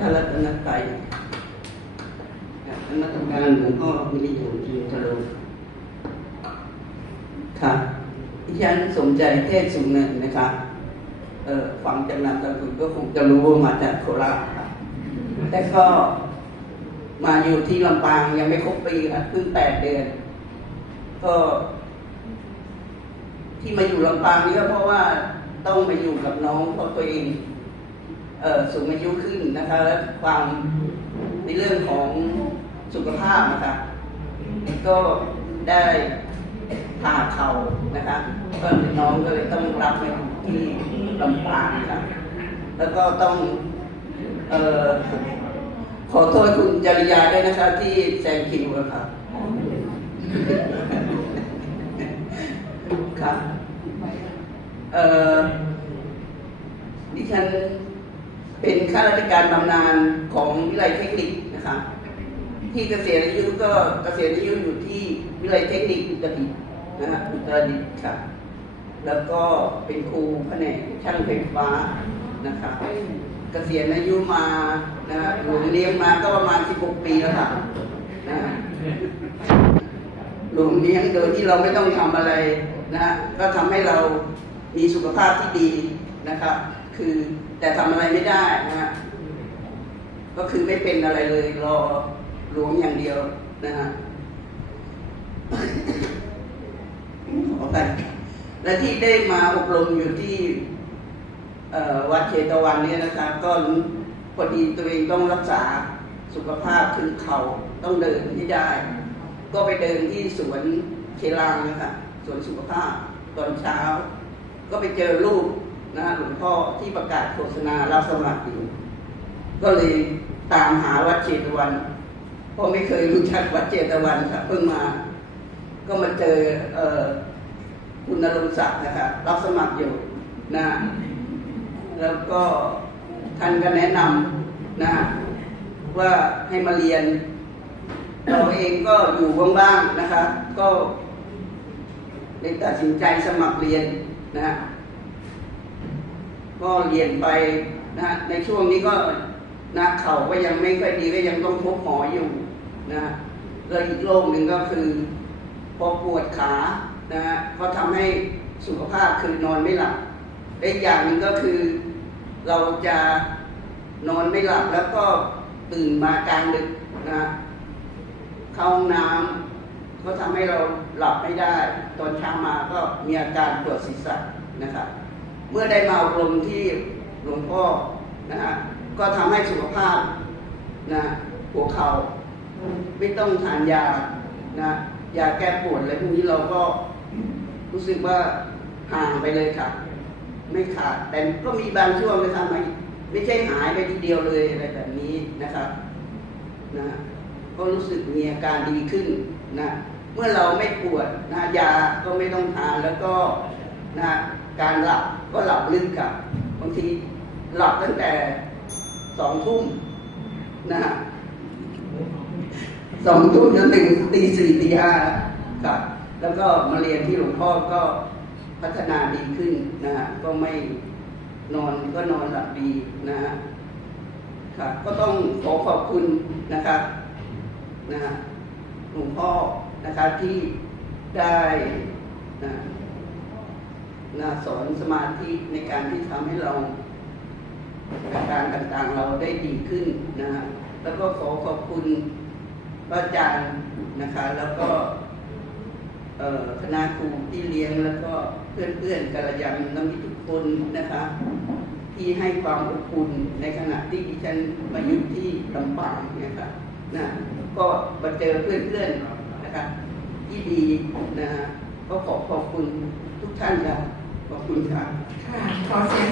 พระรัตนตรัยคณะกรรมการหลวงพ่อวิริยงจีนทะลุค่ะดิฉันสมใจเทศสุนเนินนะคะเอ่อฟังจากนามสกุลก็คงจะรู้ว่ามาจากโคราชค่ะแต่ก็มาอยู่ที่ลำปางยังไม่ครบปีค่ะเพิ่งแปดเดือน ก็ ที่มาอยู่ลำปางนี่ก็เพราะว่าต้องมาอยู่กับน้องเพราะตัวเอง สูงอายุขึ้นนะคะ และความในเรื่องของสุขภาพนะคะก็ได้ผ่าเข่านะคะก็น้องก็เลยต้องรับมาอยู่ที่ลำปางนะคะแล้วก็ต้องเออขอโทษคุณจริยาด้วยนะคะ ที่แซงคิวอะค่ะค่ะเอ่อดิฉัน เป็นข้าราชการบำนาญของวิทยาลัยเทคนิคนะคะที่เกษียณอายุก็เกษียณอายุอยู่ที่วิทยาลัยเทคนิคอุตรดิตถ์นะฮะอุตรดิตถ์ค่ะ แล้วก็เป็นครูแผนกช่างไฟฟ้านะคะเกษียณอายุมานะฮะหลวงเลี้ยงมาก็ประมาณ 16 ปีแล้วค่ะหลวงเลี้ยงโดยที่เราไม่ต้องทำอะไรนะก็ทำให้เรามีสุขภาพที่ดีนะครับ คือแต่ทำอะไรไม่ได้นะฮะก็คือไม่เป็นอะไรเลย รอหลวงอย่างเดียวนะฮะขอไปและที่ได้มาอบรมอยู่ที่วัดเชตวันเนี่ยนะคะก็พอดีตัวเองต้องรักษาสุขภาพคือเขาต้องเดินให้ได้ ก็ไปเดินที่สวนเคลางนะคะสวนสุขภาพตอนเช้า ก็ไปเจอรูป นะหลวงพ่อที่ประกาศโฆษณารับสมัครอยู่ ก็เลยตามหาวัดเจตวันเพราะไม่เคยรู้จักวัดเจตวันค่ะเพิ่งมา ก็มาเจอเออคุณนรงศักดิ์นะคะรับสมัครอยู่นะ แล้วก็ท่านก็แนะนำนะว่าให้มาเรียน เราเองก็อยู่ว่างๆนะคะ ก็เลยตัดสินใจสมัครเรียนนะฮะ ก็เรียนไปนะฮะในช่วงนี้ก็นะเข่าก็ยังไม่ค่อยดีก็ยังต้องพบหมออยู่นะฮะแล้วอีกโรคหนึ่งก็คือพอปวดขานะฮะก็ทำให้สุขภาพคือนอนไม่หลับและอีกอย่างหนึ่งก็คือเราจะนอนไม่หลับแล้วก็ตื่นมากลางดึกนะฮะเข้าห้องน้ำก็ทำให้เราหลับไม่ได้ ตอนเช้ามาก็มีอาการปวดศีรษะนะครับ เมื่อได้มาอบรมที่หลวงพ่อนะฮะก็ทำให้สุขภาพนะหัวเข่าไม่ต้องทานยานะยาแก้ปวดอะไรพวกนี้เราก็รู้สึกว่าห่างไปเลยค่ะ ไม่ขาดแต่ก็มีบางช่วงนะครับไม่ไม่ใช่หายไปทีเดียวเลยอะไรแบบนี้นะครับนะก็รู้สึกมีอาการดีขึ้นนะเมื่อเราไม่ปวดนะยาก็ไม่ต้องทานแล้วก็นะ การหลับก็หลับลึกกับบางทีหลับตั้งแต่สองทุ่มนะสองทุ่มจนถึงตีสี่ตีห้าครับ แล้วก็มาเรียนที่หลวงพ่อก็พัฒนาดีขึ้นนะฮะก็ไม่นอนก็นอนหลับดีนะฮะครับก็ต้องขอขอบคุณนะครับนะฮะหลวงพ่อนะครับที่ได้นะ นะสอนสมาธิในการที่ทำให้เราอาการต่างๆเราได้ดีขึ้นนะฮะแล้วก็ขอขอบคุณพระอาจารย์นะคะ แล้วก็คณะครูที่เลี้ยงแล้วก็เพื่อนๆกัลยาณมิตรทุกคนนะคะ ที่ให้ความอบอุ่นในขณะที่ดิฉันมาอยู่ที่ลำปางนี่ยค่ะนะก็มาเจอเพื่อนๆนะคะที่ดีนะฮะก็ขอขอบคุณทุกท่านค่ะ ขอบคุณค่ะ ค่ะ ขอเสียง